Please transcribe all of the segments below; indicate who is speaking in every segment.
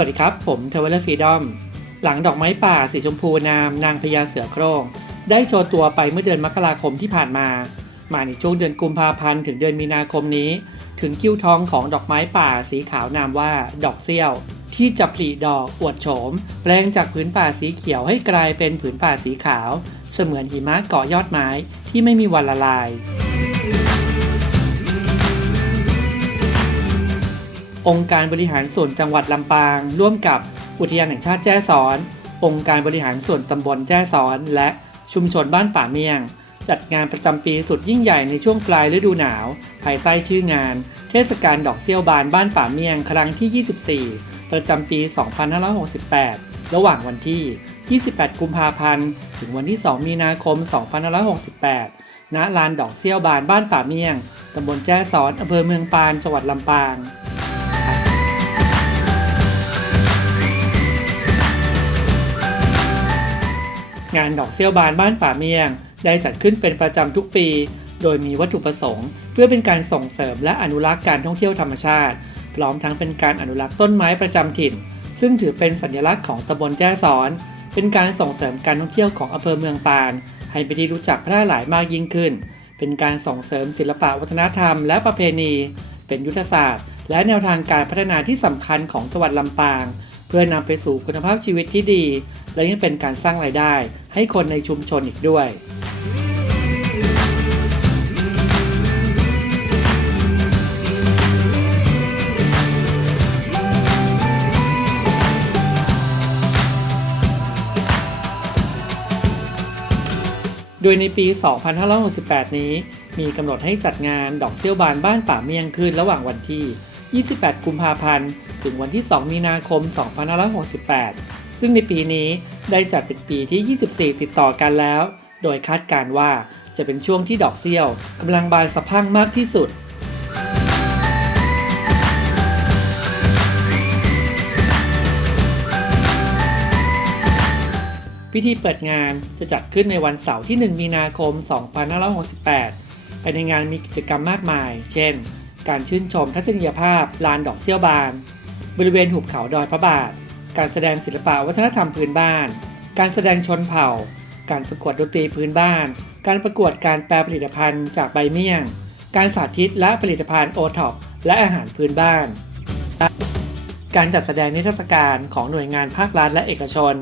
Speaker 1: สวัสดีครับ ผมเทวลอร์ฟีดอม หลังดอกไม้ป่าสีชมพูนามนางพญาเสือโคร่ง ได้โชว์ตัวไปเมื่อเดือนมกราคมที่ผ่านมา มาในช่วงเดือนกุมภาพันธ์ถึงเดือนมีนาคมนี้ ถึงคิ้วทองของดอกไม้ป่าสีขาวนามว่าดอกเซี่ยว ที่จะผลิดอกอวดโฉมแปลงจากผืนป่าสีเขียวให้กลายเป็นผืนป่าสีขาว เสมือนหิมะเกาะยอดไม้ที่ไม่มีวันละลาย องค์การบริหารส่วนจังหวัดลำปาง ร่วมกับอุทยานแห่งชาติแจ้ซ้อน องค์การบริหารส่วนตำบลแจ้ซ้อน และชุมชนบ้านป่าเมียง จัดงานประจำปีสุดยิ่งใหญ่ในช่วงปลายฤดูหนาวภายใต้ชื่องาน เทศกาลดอกเซี่ยวบานบ้านป่าเมียงครั้งที่ 24 ประจำปี 2568 ระหว่างวันที่ 28 กุมภาพันธ์ ถึงวันที่ 2 มีนาคม 2568 ณ ลานดอกเซี่ยวบานบ้านป่าเมียง ตำบลแจ้ซ้อนอำเภอเมืองปาน จังหวัดลำปาง งานดอกเซี่ยวบานบ้านป่าเมียง ได้จัดขึ้นเป็นประจำทุกปี โดยมีวัตถุประสงค์ เพื่อเป็นการส่งเสริมและอนุรักษ์การท่องเที่ยวธรรมชาติ พร้อมทั้งเป็นการอนุรักษ์ต้นไม้ประจำถิ่น ซึ่งถือเป็นสัญลักษณ์ของตำบลแจ้ซ้อน เป็นการส่งเสริมการท่องเที่ยวของอำเภอเมืองปาน ให้เป็นที่รู้จักแพร่หลายมากยิ่งขึ้น เป็นการส่งเสริมศิลปะวัฒนธรรม และประเพณี เป็นยุทธศาสตร์ และแนวทางการพัฒนาที่สำคัญของจังหวัดลำปาง เพื่อนำไปสู่คุณภาพชีวิตที่ดี และยังเป็นการสร้างรายได้ ให้คนในชุมชนอีกด้วย โดยในปี 2568 นี้มีกำหนดให้จัดงานดอกเซี่ยวบานบ้านป่าเมียงขึ้นระหว่างวันที่ 28 กุมภาพันธ์ ถึงวันที่ 2 มีนาคม 2568 ซึ่งในปีนี้ได้จัดเป็นปีที่ 24 ติดต่อกันแล้ว โดยคาดการว่าจะเป็นช่วงที่ดอกเซี่ยวกำลังบานสะพั่งมากที่สุดพิธีเปิดงานจะจัดขึ้นในวันเสาร์ที่ 1 มีนาคม 2568 ภายในงานมีกิจกรรมมากมาย เช่น การชื่นชมทัศนียภาพลานดอกเซี่ยวบาน บริเวณหุบเขาดอยพระบาท การแสดงศิลปะวัฒนธรรมพื้นบ้าน การแสดงชนเผ่า การประกวดดนตรีพื้นบ้าน การประกวดการแปลผลิตภัณฑ์จากใบเมี่ยง การสาธิตและผลิตภัณฑ์โอท็อปและอาหารพื้นบ้าน การจัดแสดงนิทรรศการของหน่วยงานภาครัฐและเอกชน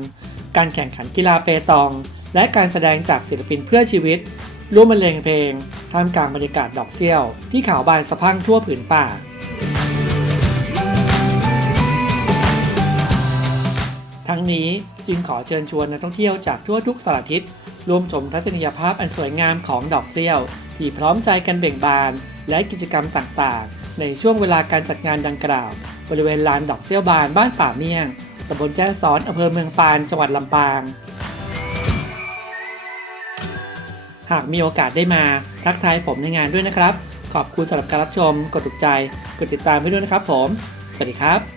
Speaker 1: การแข่งขันกีฬาเปตอง และการแสดงจากศิลปินเพื่อชีวิต ร่วมบรรเลงเพลง ท่ามกลางบรรยากาศดอกเซี่ยว ที่ขาวบานสะพั่งทั่วผืนป่า ทั้งนี้จึงขอเชิญชวนนักท่องเที่ยวจากทั่วทุกสารทิศร่วมชมทัศนียภาพอันสวยงามของดอกเซี่ยว ที่พร้อมใจกันเบ่งบาน และกิจกรรมต่างๆ ในช่วงเวลาการจัดงานดังกล่าว บริเวณลานดอกเซี่ยวบานบ้านป่าเมี่ยงตำบลแจ้ซ้อนอำเภอเมืองปานจังหวัดลำปาง หากมีโอกาสได้มาทักทายผมในงานด้วยนะครับ ขอบคุณสำหรับการรับชม กดถูกใจ กดติดตามให้ด้วยนะครับผม สวัสดีครับ